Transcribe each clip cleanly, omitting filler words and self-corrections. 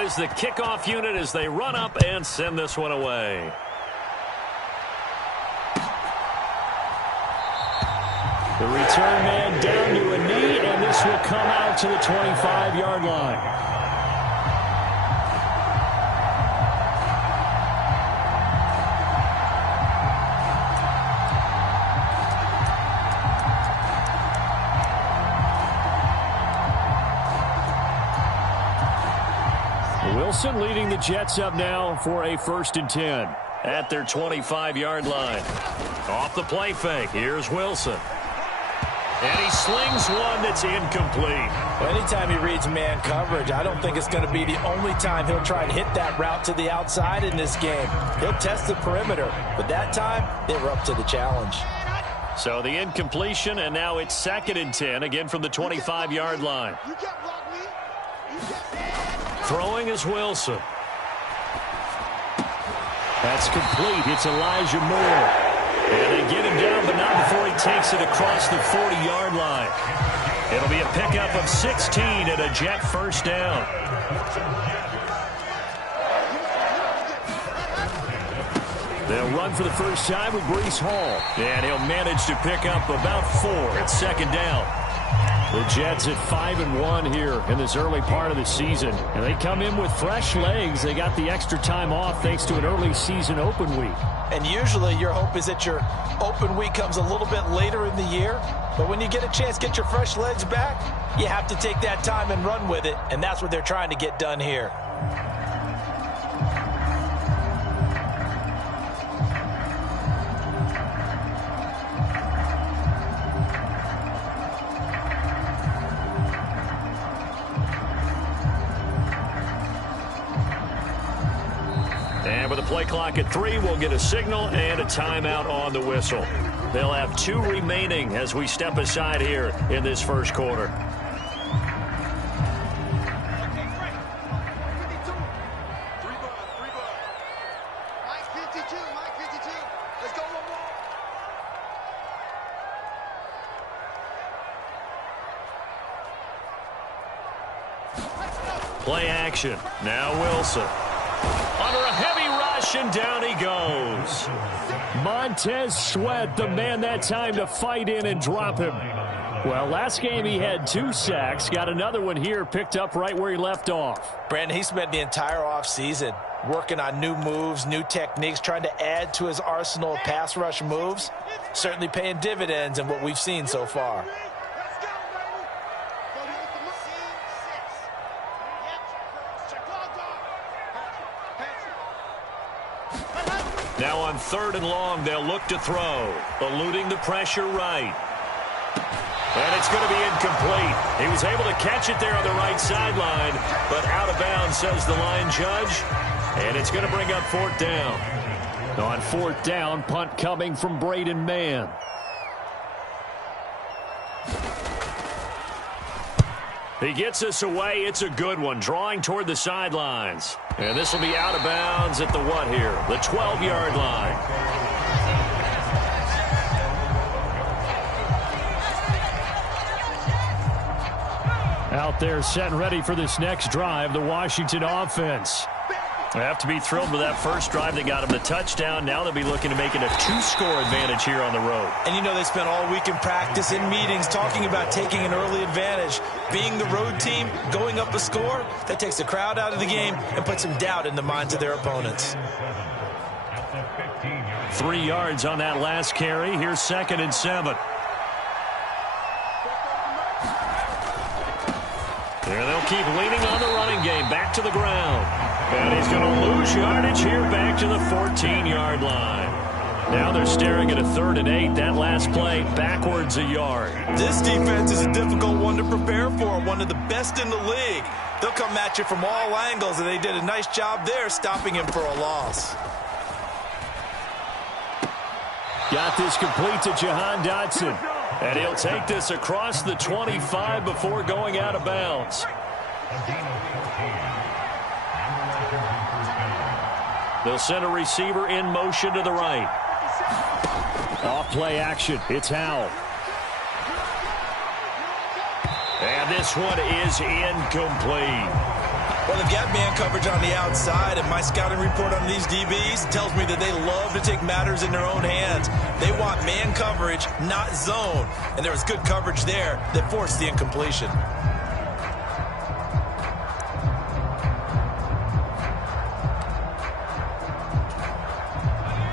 out as the kickoff unit as they run up and send this one away. The return man down to a knee, and this will come out to the 25-yard line. Wilson leading the Jets up now for a 1st and 10. At their 25-yard line. Off the play fake. Here's Wilson. And he slings one that's incomplete. Well, anytime he reads man coverage, I don't think it's going to be the only time he'll try and hit that route to the outside in this game. He'll test the perimeter, but that time they were up to the challenge. So the incompletion, and now it's 2nd and 10, again from the 25-yard line. Throwing is Wilson. That's complete. It's Elijah Moore. And they get him down, but not before he takes it across the 40-yard line. It'll be a pickup of 16 and a Jet 1st down. They'll run for the first time with Breece Hall. And he'll manage to pick up about 4 at 2nd down. The Jets at 5-1 here in this early part of the season. And they come in with fresh legs. They got the extra time off thanks to an early season open week. And usually your hope is that your open week comes a little bit later in the year. But when you get a chance to get your fresh legs back, you have to take that time and run with it. And that's what they're trying to get done here. And with the play clock at 3, we'll get a signal and a timeout on the whistle. They'll have 2 remaining as we step aside here in this first quarter. Play action. Now Wilson. Under a heavy rush, and down he goes. Montez Sweat, the man that time to fight in and drop him. Well, last game he had 2 sacks. Got another one here, picked up right where he left off. Brandon, he spent the entire offseason working on new moves, new techniques, trying to add to his arsenal of pass rush moves. Certainly paying dividends in what we've seen so far. Now on 3rd and long, they'll look to throw, eluding the pressure right. And it's going to be incomplete. He was able to catch it there on the right sideline, but out of bounds, says the line judge. And it's going to bring up 4th down. On 4th down, punt coming from Braden Mann. He gets us away. It's a good one, drawing toward the sidelines. And this will be out of bounds at the what here? The 12-yard line. Out there set and ready for this next drive, the Washington offense. They have to be thrilled with that first drive. They got him the touchdown. Now they'll be looking to make it a 2-score advantage here on the road. And you know they spent all week in practice, in meetings, talking about taking an early advantage. Being the road team, going up a score, that takes the crowd out of the game and puts some doubt in the minds of their opponents. 3 yards on that last carry. Here's 2nd and 7. There they'll keep leaning on the running game. Back to the ground. And he's going to lose yardage here back to the 14-yard line. Now they're staring at a 3rd and 8. That last play backwards a yard. This defense is a difficult one to prepare for. One of the best in the league. They'll come at you from all angles, and they did a nice job there stopping him for a loss. Got this complete to Jahan Dotson. And he'll take this across the 25 before going out of bounds. They'll send a receiver in motion to the right. Off play action. It's Howell. And this one is incomplete. Well, they've got man coverage on the outside, and my scouting report on these DBs tells me that they love to take matters in their own hands. They want man coverage, not zone. And there was good coverage there that forced the incompletion.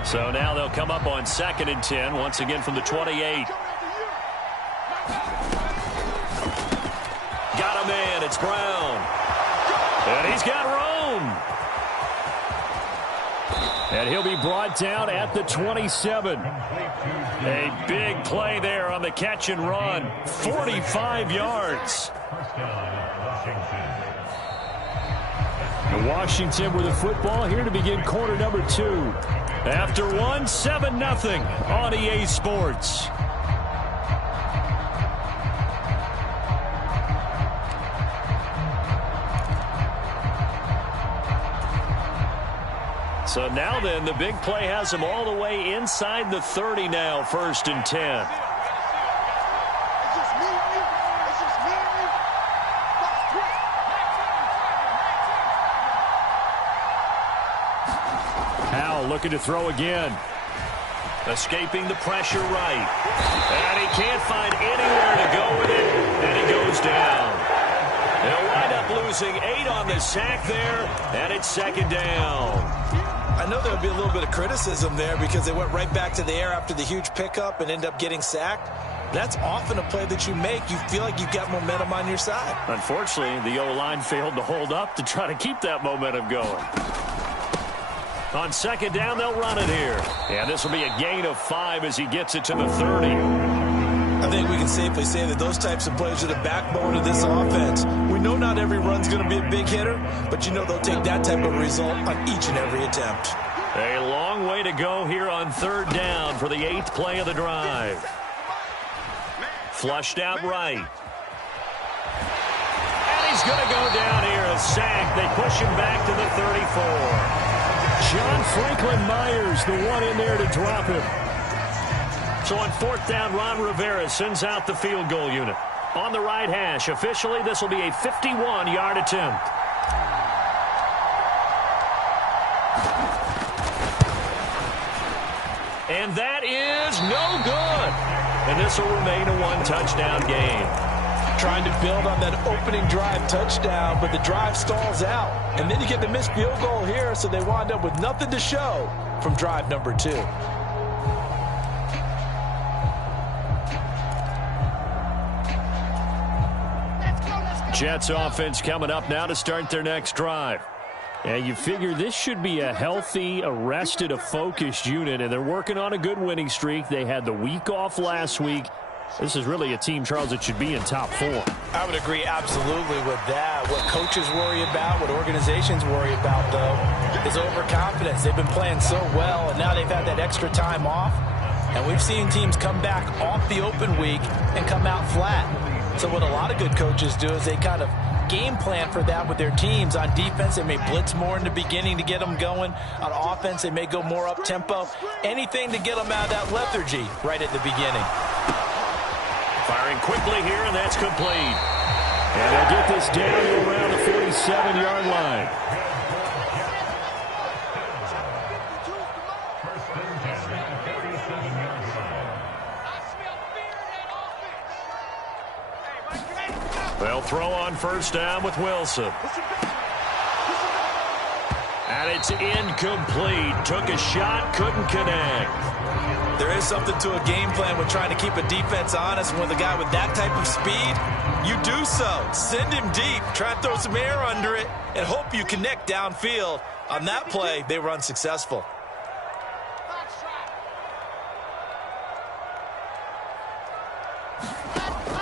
So now they'll come up on 2nd and 10, once again from the 28. Got a man, it's Brown. And he's got room. And he'll be brought down at the 27. A big play there on the catch and run. 45 yards. Washington with the football here to begin quarter number 2. After 1, 7-0 on EA Sports. So now then, the big play has them all the way inside the 30 now, 1st and 10. Looking to throw again. Escaping the pressure right. And he can't find anywhere to go with it. And he goes down. They'll wind up losing 8 on the sack there. And it's 2nd down. I know there'll be a little bit of criticism there because they went right back to the air after the huge pickup and end up getting sacked. That's often a play that you make. You feel like you've got momentum on your side. Unfortunately, the O-line failed to hold up to try to keep that momentum going. On 2nd down, they'll run it here. And this will be a gain of 5 as he gets it to the 30. I think we can safely say that those types of plays are the backbone of this offense. We know not every run's going to be a big hitter, but you know they'll take that type of result on each and every attempt. A long way to go here on 3rd down for the 8th play of the drive. Flushed out right. And he's going to go down here, a sack. They push him back to the 34. John Franklin Myers, the one in there to drop him. So on 4th down, Ron Rivera sends out the field goal unit. On the right hash, officially, this will be a 51-yard attempt. And that is no good. And this will remain a 1-touchdown game. Trying to build on that opening drive touchdown, but the drive stalls out. And then you get the missed field goal here, so they wind up with nothing to show from drive number 2. Jets offense coming up now to start their next drive. And you figure this should be a healthy, arrested, a focused unit, and they're working on a good winning streak. They had the week off last week. This is really a team, Charles, that should be in top 4. I would agree absolutely with that. What coaches worry about, what organizations worry about, though, is overconfidence. They've been playing so well, and now they've had that extra time off. And we've seen teams come back off the open week and come out flat. So what a lot of good coaches do is they kind of game plan for that with their teams. On defense, they may blitz more in the beginning to get them going. On offense, they may go more up-tempo. Anything to get them out of that lethargy right at the beginning. Firing quickly here, and that's complete. And they'll get this down to around the 47-yard line. They'll throw on 1st down with Wilson. And it's incomplete. Took a shot, couldn't connect. There is something to a game plan with trying to keep a defense honest. With a guy with that type of speed, you do so. Send him deep, try to throw some air under it, and hope you connect downfield. On that play, they were unsuccessful.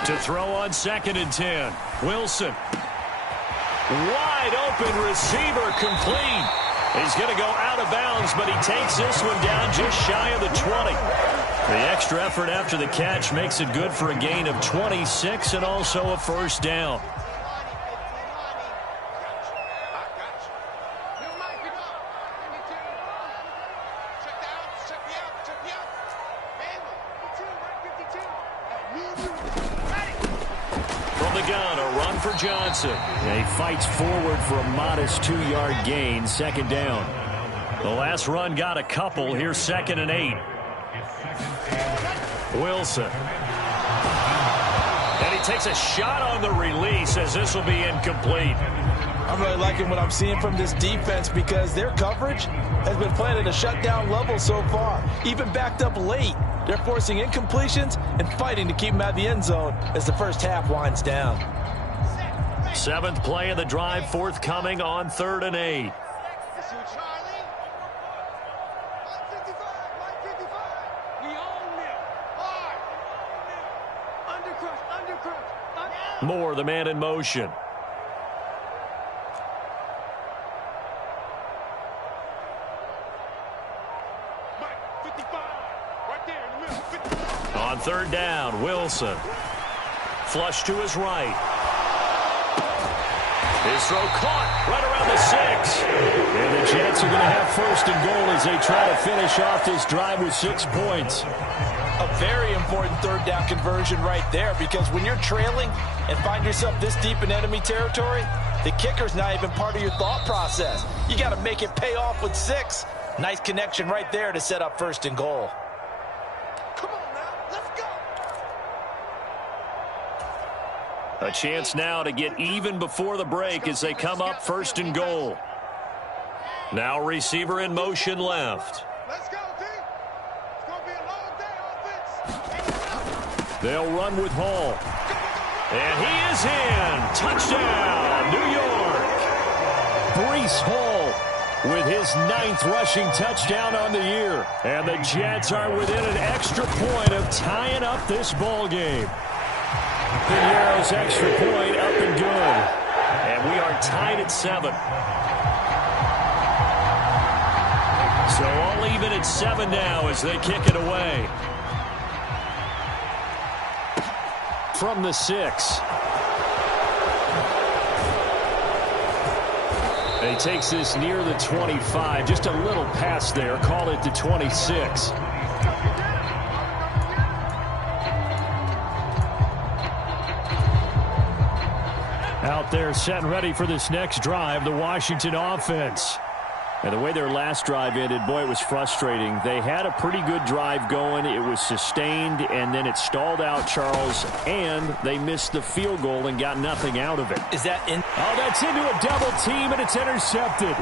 To throw on 2nd and 10. Wilson. Wide open receiver, complete. He's going to go out of bounds, but he takes this one down just shy of the 20. The extra effort after the catch makes it good for a gain of 26 and also a 1st down. the gun, a run for Johnson. And he fights forward for a modest 2-yard gain, second down. The last run got a couple. Here's 2nd and 8. Wilson. And he takes a shot on the release as this will be incomplete. I'm really liking what I'm seeing from this defense because their coverage has been playing at a shutdown level so far. Even backed up late, they're forcing incompletions and fighting to keep them out of the end zone as the first half winds down. 7th play of the drive forthcoming on 3rd and 8. Moore, the man in motion. On 3rd down, Wilson. Flush to his right. His throw caught right around the 6. And the Jets are going to have 1st and goal as they try to finish off this drive with 6 points. A very important 3rd down conversion right there because when you're trailing and find yourself this deep in enemy territory, the kicker's not even part of your thought process. You got to make it pay off with 6. Nice connection right there to set up 1st and goal. Come on now, let's go. A chance now to get even before the break as they come up 1st and goal. Now receiver in motion left. Let's go, team. It's going to be a long day offense. They'll run with Hall. And he is in. Touchdown, New York. Breece Hall with his 9th rushing touchdown on the year. And the Jets are within an extra point of tying up this ball game. Pinero's extra point up and good. And we are tied at 7. So all even at 7 now as they kick it away. From the 6. And he takes this near the 25. Just a little pass there. Call it the 26. Out there set and ready for this next drive, the Washington offense. And the way their last drive ended, boy, it was frustrating. They had a pretty good drive going. It was sustained, and then it stalled out, Charles, and they missed the field goal and got nothing out of it. Is that in? Oh, that's into a double team, and it's intercepted.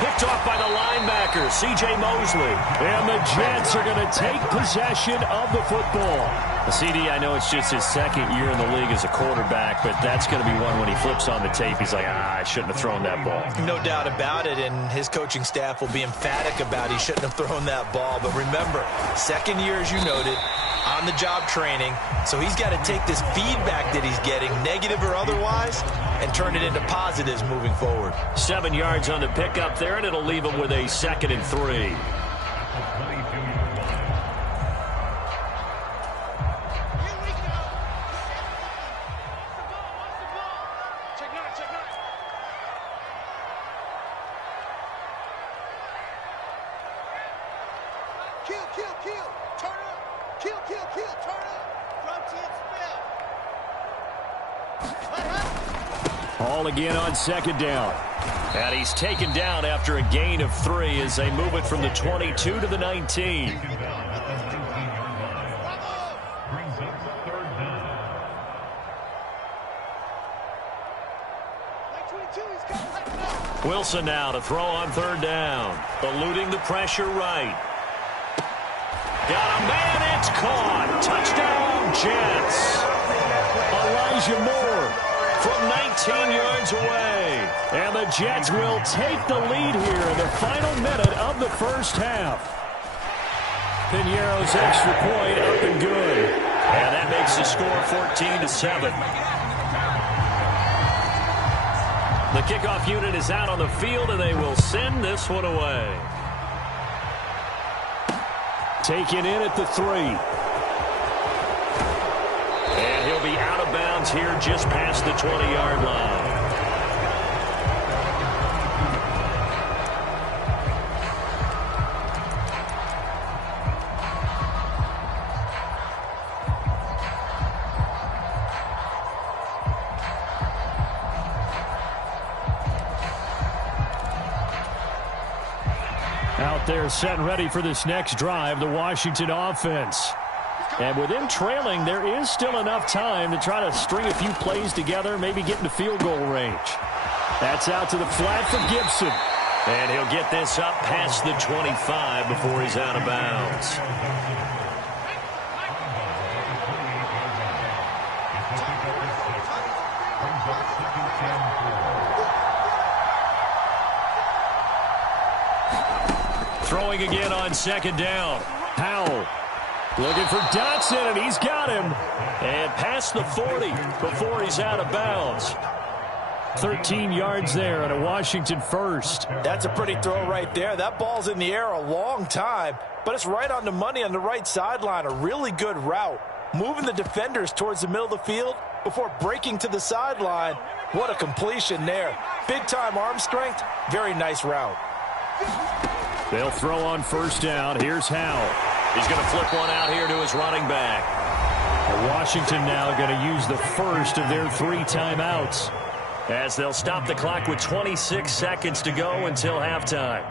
Picked off by the linebacker, C.J. Mosley. And the Jets are going to take possession of the football. CD, I know it's just his 2nd year in the league as a quarterback, but that's going to be one when he flips on the tape. He's like, I shouldn't have thrown that ball. No doubt about it, and his coaching staff will be emphatic about he shouldn't have thrown that ball. But remember, 2nd year, as you noted, on-the-job training, so he's got to take this feedback that he's getting, negative or otherwise, and turn it into positives moving forward. 7 yards on the pickup there, and it'll leave him with a 2nd and 3. Hall again on 2nd down. And he's taken down after a gain of 3 as they move it from the 22 to the 19. Wilson now to throw on 3rd down. Eluding the pressure right. Got a man, it's caught. Touchdown, Jets. Elijah Moore from 19 yards away. And the Jets will take the lead here in the final minute of the first half. Pinero's extra point up and good. And that makes the score 14-7. The kickoff unit is out on the field, and they will send this one away. Taken in at the 3. And he'll be out of bounds here just past the 20-yard line. Out there set and ready for this next drive, the Washington offense. And with them trailing, there is still enough time to try to string a few plays together, maybe get into field goal range. That's out to the flat for Gibson. And he'll get this up past the 25 before he's out of bounds. Throwing again on second down. Howell looking for Dotson, and he's got him. And past the 40 before he's out of bounds. 13 yards there and a Washington first. That's a pretty throw right there. That ball's in the air a long time, but it's right on the money on the right sideline. A really good route. Moving the defenders towards the middle of the field before breaking to the sideline. What a completion there. Big-time arm strength. Very nice route. They'll throw on first down. Here's Howell. He's going to flip one out here to his running back. And Washington now going to use the first of their 3 timeouts, as they'll stop the clock with 26 seconds to go until halftime.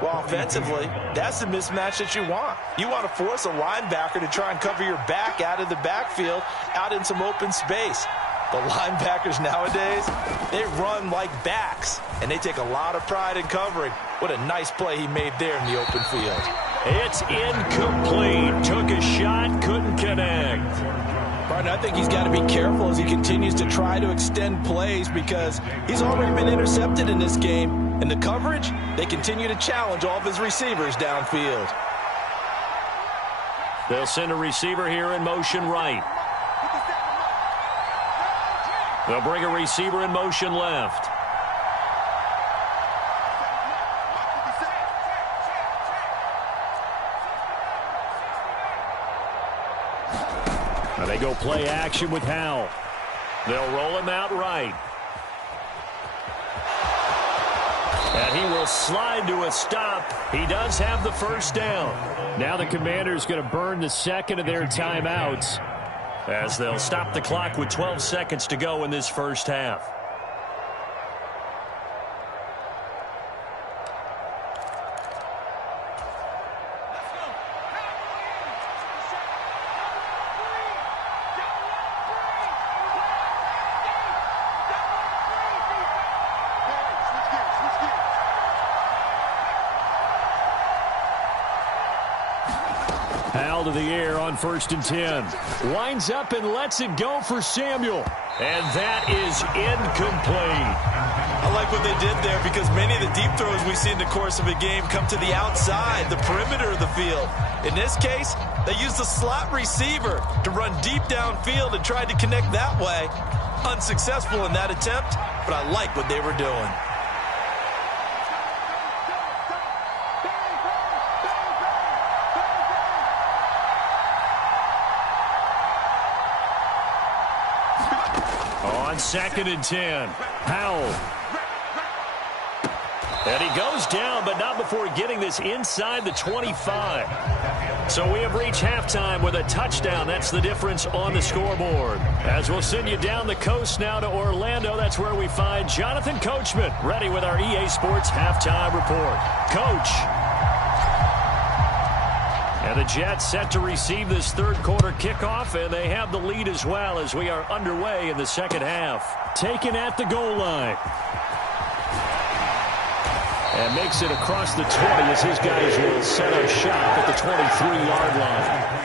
Well, offensively, that's the mismatch that you want. You want to force a linebacker to try and cover your back out of the backfield, out in some open space. The linebackers nowadays, they run like backs, and they take a lot of pride in covering. What a nice play he made there in the open field. It's incomplete. Took a shot, couldn't connect. Martin, I think he's got to be careful as he continues to try to extend plays because he's already been intercepted in this game. And the coverage, they continue to challenge all of his receivers downfield. They'll send a receiver here in motion right. They'll bring a receiver in motion left. Now they go play action with Howell. They'll roll him out right. And he will slide to a stop. He does have the first down. Now the Commanders going to burn the second of their timeouts, as they'll stop the clock with 12 seconds to go in this first half. Howell to the air on 1st and 10. Winds up and lets it go for Samuel. And that is incomplete. I like what they did there because many of the deep throws we see in the course of a game come to the outside, the perimeter of the field. In this case, they used the slot receiver to run deep downfield and tried to connect that way. Unsuccessful in that attempt, but I like what they were doing. On 2nd and 10, Howell. And he goes down, but not before getting this inside the 25. So we have reached halftime with a touchdown. That's the difference on the scoreboard. As we'll send you down the coast now to Orlando, that's where we find Jonathan Coachman ready with our EA Sports halftime report. Coach. And the Jets set to receive this third quarter kickoff, and they have the lead as well as we are underway in the second half. Taken at the goal line. And makes it across the 20 as his guys will set up shop at the 23-yard line.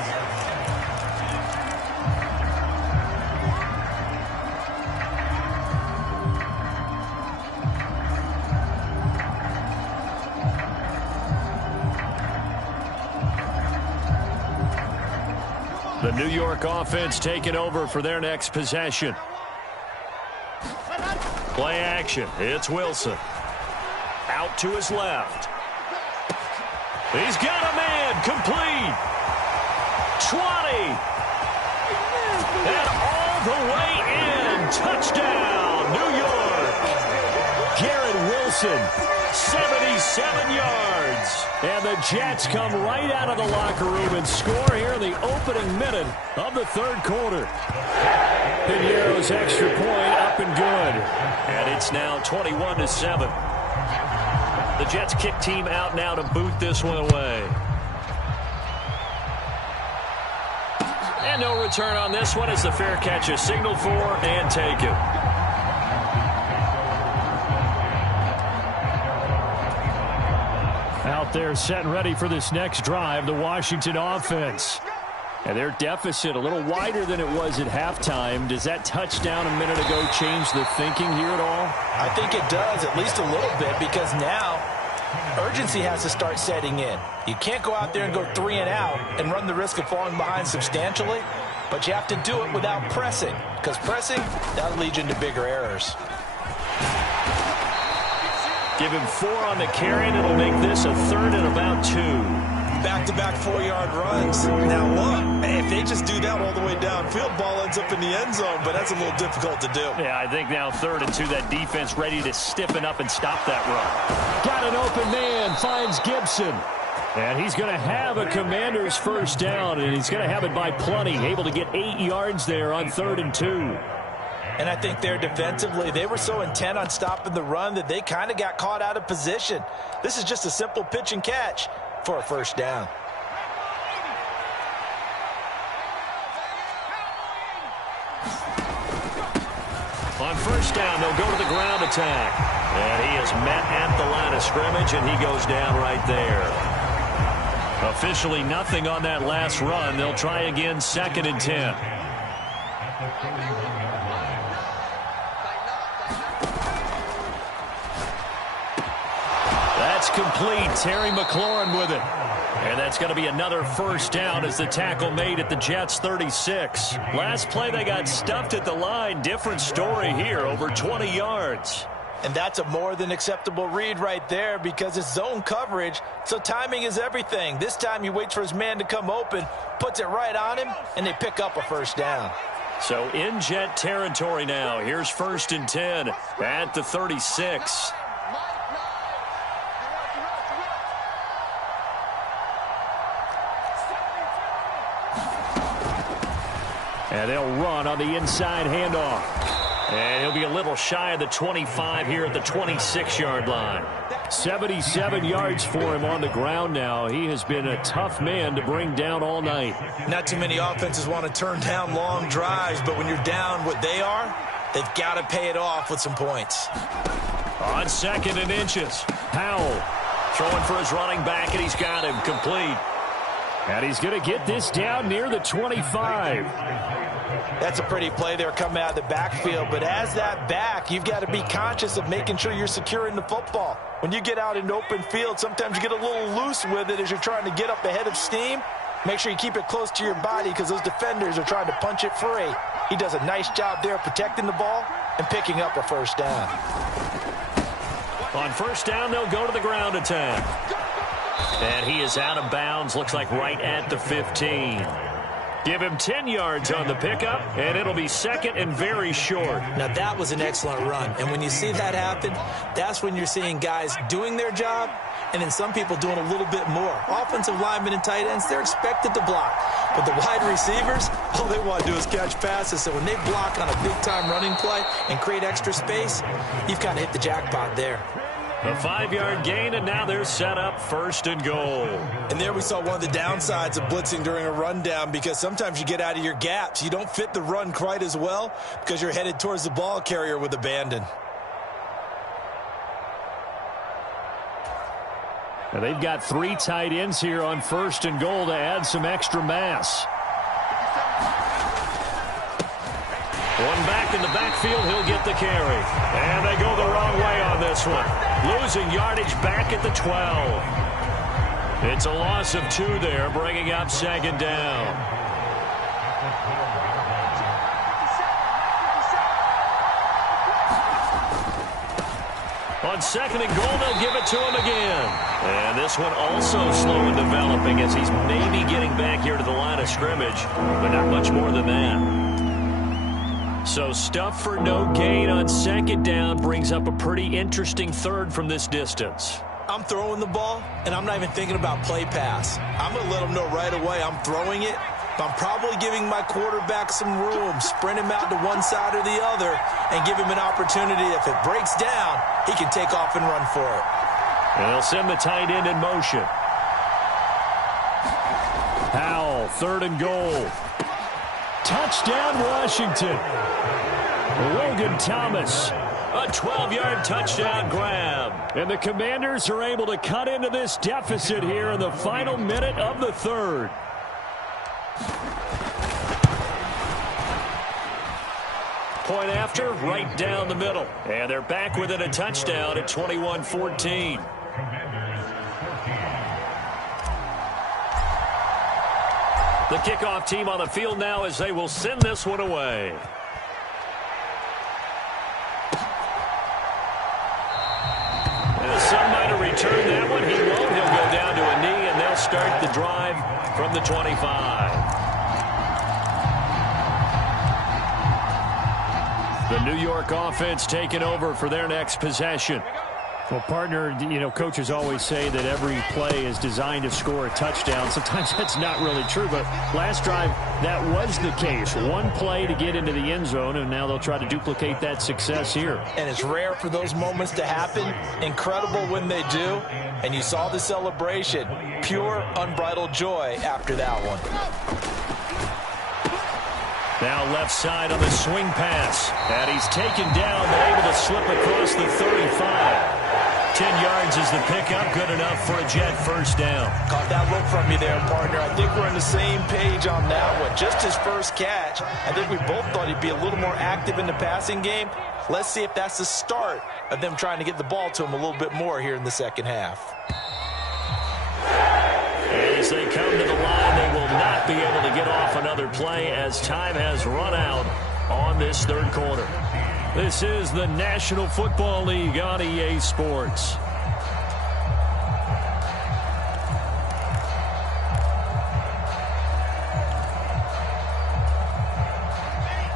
The New York offense taking over for their next possession. Play action. It's Wilson. Out to his left. He's got a man. Complete. 20. And all the way in. Touchdown, New York. Garrett Wilson. 77 yards. And the Jets come right out of the locker room and score here in the opening minute of the third quarter. Piñeiro's extra point up and good. And it's now 21-7. The Jets kick team out now to boot this one away. And no return on this one as the fair catch is signaled for and taken. Out there set and ready for this next drive, the Washington offense. And their deficit a little wider than it was at halftime. Does that touchdown a minute ago change the thinking here at all? I think it does, at least a little bit, because now urgency has to start setting in. You can't go out there and go 3 and out and run the risk of falling behind substantially, but you have to do it without pressing, because pressing, that'll lead you into bigger errors. Give him 4 on the carry, and it'll make this a 3rd and about 2. Back-to-back 4-yard runs. Now look, if they just do that all the way downfield, ball ends up in the end zone, but that's a little difficult to do. Yeah, I think now 3rd and 2, that defense ready to stiffen up and stop that run. Got an open man, finds Gibson. And he's going to have a Commander's first down, and he's going to have it by plenty. Able to get 8 yards there on 3rd and 2. And I think there defensively, they were so intent on stopping the run that they kind of got caught out of position. This is just a simple pitch and catch for a first down. On first down, they'll go to the ground attack. And he is met at the line of scrimmage, and he goes down right there. Officially nothing on that last run. They'll try again, 2nd and 10. That's complete. Terry McLaurin with it. And that's going to be another first down as the tackle made at the Jets' 36. Last play, they got stuffed at the line. Different story here, over 20 yards. And that's a more than acceptable read right there because it's zone coverage, so timing is everything. This time he waits for his man to come open, puts it right on him, and they pick up a first down. So in Jet territory now. Here's 1st and 10 at the 36. And they'll run on the inside handoff. And he'll be a little shy of the 25 here at the 26-yard line. 77 yards for him on the ground now. He has been a tough man to bring down all night. Not too many offenses want to turn down long drives, but when you're down what they are, they've got to pay it off with some points. On 2nd and inches, Powell throwing for his running back, and he's got him complete. And he's going to get this down near the 25. That's a pretty play there coming out of the backfield, but as that back, you've got to be conscious of making sure you're securing the football. When you get out in open field, sometimes you get a little loose with it as you're trying to get up ahead of steam. Make sure you keep it close to your body because those defenders are trying to punch it free. He does a nice job there protecting the ball and picking up a first down. On first down, they'll go to the ground attack. And he is out of bounds, looks like right at the 15. Give him 10 yards on the pickup, and it'll be 2nd and very short. Now, that was an excellent run. And when you see that happen, that's when you're seeing guys doing their job and then some people doing a little bit more. Offensive linemen and tight ends, they're expected to block. But the wide receivers, all they want to do is catch passes. So when they block on a big-time running play and create extra space, you've kind of hit the jackpot there. A 5-yard gain, and now they're set up 1st and goal. And there we saw one of the downsides of blitzing during a rundown because sometimes you get out of your gaps. You don't fit the run quite as well because you're headed towards the ball carrier with abandon. Now they've got 3 tight ends here on 1st and goal to add some extra mass. One back in the backfield, he'll get the carry. And they go the wrong way on this one. Losing yardage back at the 12. It's a loss of 2 there, bringing up 2nd down. On 2nd and goal, they'll give it to him again. And this one also slow in developing as he's maybe getting back here to the line of scrimmage, but not much more than that. So stuff for no gain on 2nd down brings up a pretty interesting 3rd from this distance. I'm throwing the ball, and I'm not even thinking about play pass. I'm going to let them know right away I'm throwing it, but I'm probably giving my quarterback some room, sprint him out to one side or the other, and give him an opportunity. If it breaks down, he can take off and run for it. And they'll send the tight end in motion. Howell, 3rd and goal. Touchdown, Washington. Logan Thomas. A 12-yard touchdown grab. And the Commanders are able to cut into this deficit here in the final minute of the 3rd. Point after, right down the middle. And they're back within a touchdown at 21-14. The kickoff team on the field now as they will send this one away. Some might have returned that one. He won't. He'll go down to a knee, and they'll start the drive from the 25. The New York offense taking over for their next possession. Well, partner, you know, coaches always say that every play is designed to score a touchdown. Sometimes that's not really true, but last drive, that was the case. One play to get into the end zone, and now they'll try to duplicate that success here. And it's rare for those moments to happen. Incredible when they do. And you saw the celebration. Pure, unbridled joy after that one. Now left side on the swing pass. And he's taken down, but able to slip across the 35. 10 yards is the pickup. Good enough for a Jet first down. Caught that look from you there, partner. I think we're on the same page on that one. Just his first catch. I think we both thought he'd be a little more active in the passing game. Let's see if that's the start of them trying to get the ball to him a little bit more here in the second half. As they come to the line, they will not be able to get off another play as time has run out on this 3rd quarter. This is the National Football League on EA Sports.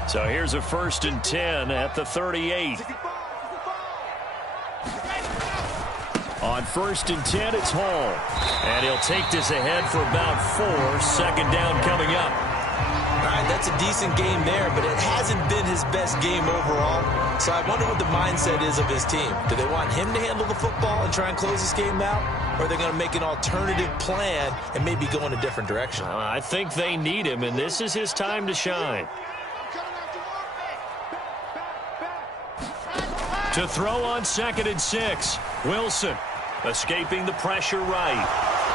So here's a 1st and 10 at the 38. On 1st and 10, it's Hall. And he'll take this ahead for about 4. 2nd down coming up. All right, that's a decent game there, but it hasn't been his best game overall. So I wonder what the mindset is of his team. Do they want him to handle the football and try and close this game out? Or are they going to make an alternative plan and maybe go in a different direction? I think they need him, and this is his time to shine. To throw on 2nd and 6. Wilson escaping the pressure right.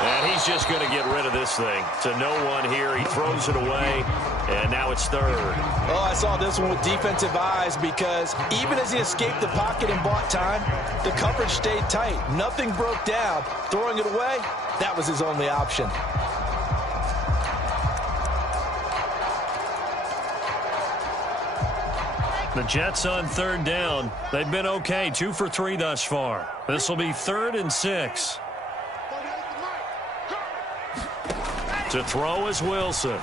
And he's just going to get rid of this thing. To no one here. He throws it away. And now it's 3rd. Oh, I saw this one with defensive eyes because even as he escaped the pocket and bought time, the coverage stayed tight. Nothing broke down. Throwing it away, that was his only option. The Jets on 3rd down. They've been okay. 2 for 3 thus far. This will be 3rd and 6. To throw is Wilson.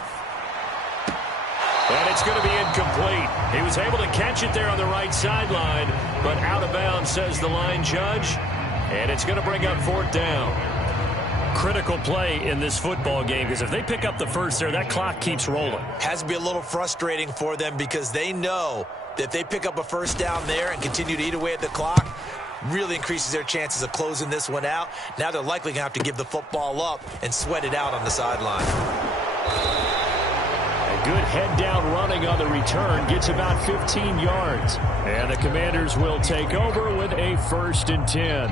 And it's going to be incomplete. He was able to catch it there on the right sideline, but out of bounds, says the line judge. And it's going to bring up 4th down. Critical play in this football game because if they pick up the first there, that clock keeps rolling. Has to be a little frustrating for them because they know that if they pick up a 1st down there and continue to eat away at the clock, really increases their chances of closing this one out. Now they're likely going to have to give the football up and sweat it out on the sideline. A good head-down running on the return gets about 15 yards. And the Commanders will take over with a 1st and 10.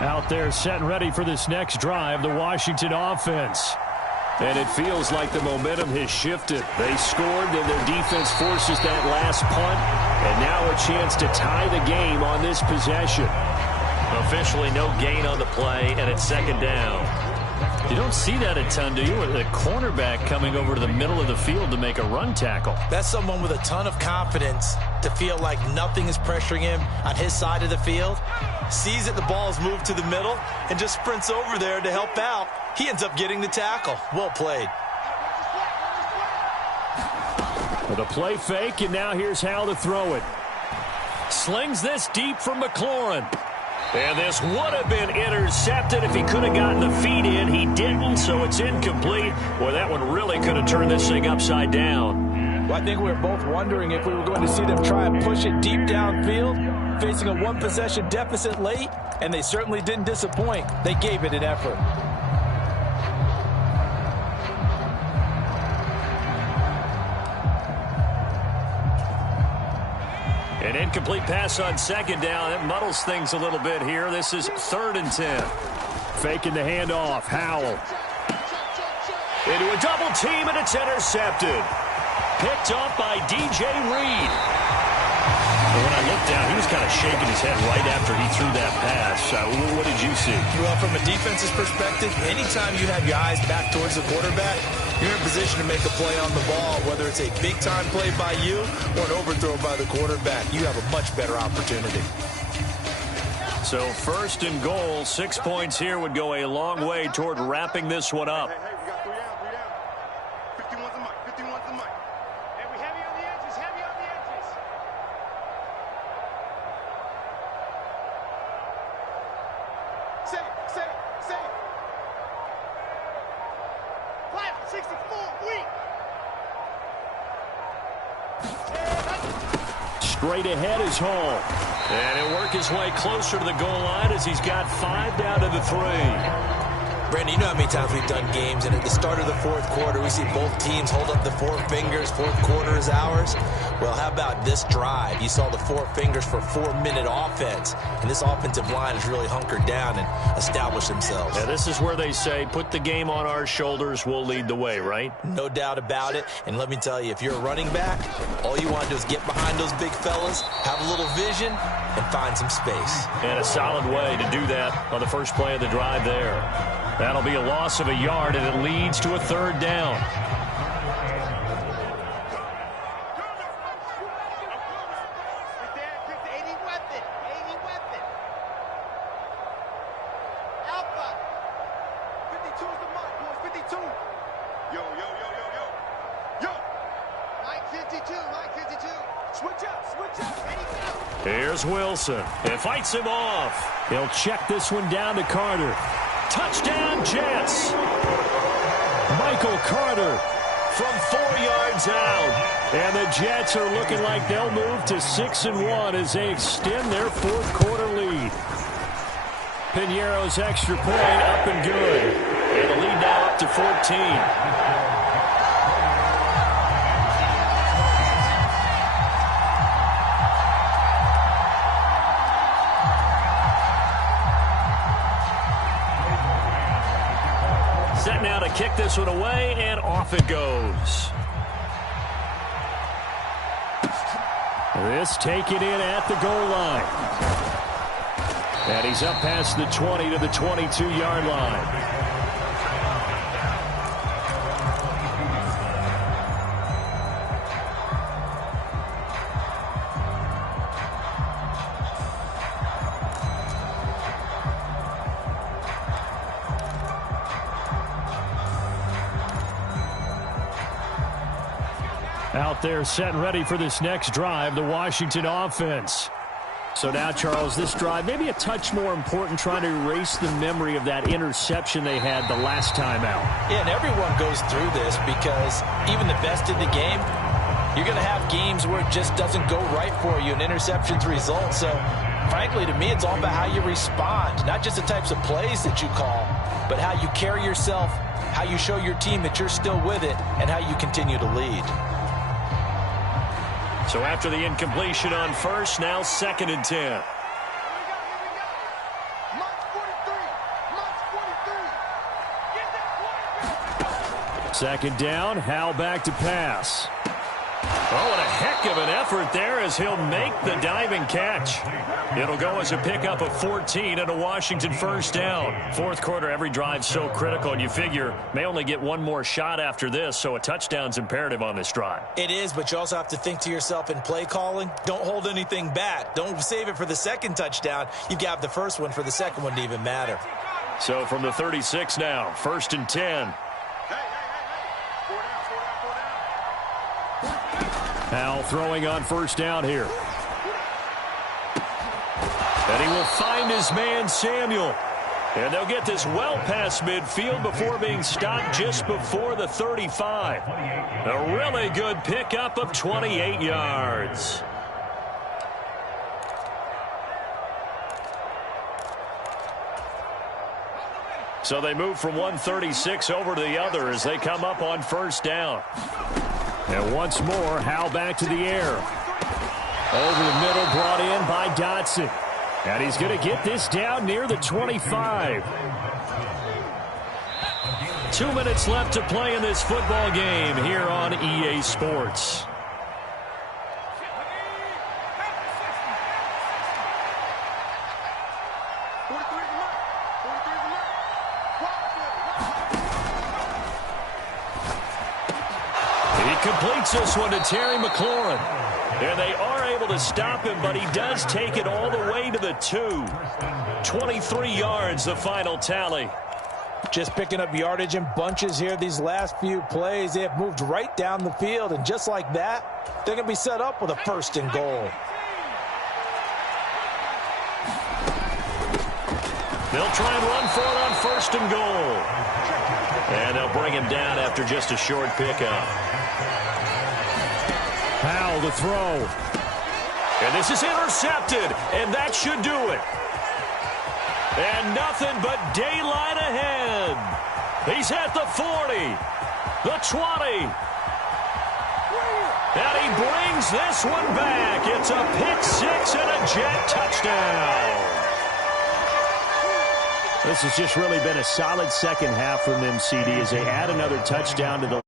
Out there set and ready for this next drive, the Washington offense. And it feels like the momentum has shifted. They scored, then their defense forces that last punt. And now a chance to tie the game on this possession. Officially no gain on the play, and it's 2nd down. You don't see that a ton, do you? With a cornerback coming over to the middle of the field to make a run tackle. That's someone with a ton of confidence to feel like nothing is pressuring him on his side of the field. Sees that the ball's moved to the middle and just sprints over there to help out. He ends up getting the tackle. Well played. With a play fake, and now here's how to throw it. Slings this deep from McLaurin. And this would have been intercepted if he could have gotten the feet in. He didn't, so it's incomplete. Boy, that one really could have turned this thing upside down. Well, I think we were both wondering if we were going to see them try and push it deep downfield, facing a one-possession deficit late, and they certainly didn't disappoint. They gave it an effort. An incomplete pass on second down. That muddles things a little bit here. This is 3rd and 10. Faking the handoff. Howell. Into a double team, and it's intercepted. Picked off by DJ Reed. And when I looked down, he was kind of shaking his head right after he threw that pass. What did you see? Well, from a defense's perspective, anytime you have your eyes back towards the quarterback, you're in position to make a play on the ball, whether it's a big-time play by you or an overthrow by the quarterback. You have a much better opportunity. So 1st and goal, 6 points here would go a long way toward wrapping this one up. Hey, we got 3 down, 3 down. 51's the mic, 51's the mic. Hey, we heavy on the edges, heavy on the edges. Say it. Flat, 64, weak. Straight ahead is Hall. And he'll work his way closer to the goal line as he's got 5 down to the 3. Brandon, you know how many times we've done games, and at the start of the 4th quarter, we see both teams hold up the 4 fingers, 4th quarter is ours. Well, how about this drive? You saw the 4 fingers for 4-minute offense, and this offensive line has really hunkered down and established themselves. Yeah, this is where they say, put the game on our shoulders, we'll lead the way, right? No doubt about it, and let me tell you, if you're a running back, all you want to do is get behind those big fellas, have a little vision, and find some space. And a solid way to do that on the first play of the drive there. That'll be a loss of a yard, and it leads to a 3rd down. Alpha. 52 is the mic, boys, 52. Yo. Mike 52. Switch up. Here's Wilson. It fights him off. He'll check this one down to Carter. Touchdown, Jets. Michael Carter from 4 yards out. And the Jets are looking like they'll move to 6-1 as they extend their 4th quarter lead. Piñeiro's extra point up and good. And the lead now up to 14. Set now to kick this one away, and off it goes. This taken in at the goal line. And he's up past the 20 to the 22-yard line. Out there set and ready for this next drive, the Washington offense. So now, Charles, this drive maybe a touch more important, trying to erase the memory of that interception they had the last time out. Yeah, and everyone goes through this because even the best in the game, you're going to have games where it just doesn't go right for you, and interceptions result. So, frankly, to me, it's all about how you respond, not just the types of plays that you call, but how you carry yourself, how you show your team that you're still with it, and how you continue to lead. So after the incompletion on first, now 2nd and 10. Here we go. March 43. Get that play. 2nd down, Howell back to pass. Oh, and a heck of an effort there as he'll make the diving catch. It'll go as a pickup of 14 and a Washington 1st down. 4th quarter, every drive so critical, and you figure may only get one more shot after this, so a touchdown's imperative on this drive. It is, but you also have to think to yourself in play calling, don't hold anything back. Don't save it for the 2nd touchdown. You've got the 1st one for the 2nd one to even matter. So from the 36 now, 1st and 10. Howell throwing on 1st down here. And he will find his man, Samuel. And they'll get this well past midfield before being stopped just before the 35. A really good pickup of 28 yards. So they move from 136 over to the other as they come up on first down. And once more, Howe back to the air. Over the middle, brought in by Dotson. And he's going to get this down near the 25. 2 minutes left to play in this football game here on EA Sports. Completes this one to Terry McLaurin. And they are able to stop him, but he does take it all the way to the 2. 23 yards, the final tally. Just picking up yardage in bunches here these last few plays. They have moved right down the field, and just like that, they're going to be set up with a 1st and goal. They'll try and run for it on 1st and goal. And they'll bring him down after just a short pickup. Powell to throw. And this is intercepted, and that should do it. And nothing but daylight ahead. He's at the 40, the 20. And he brings this one back. It's a pick 6 and a jet touchdown. This has just really been a solid second half from them, CD, as they add another touchdown to the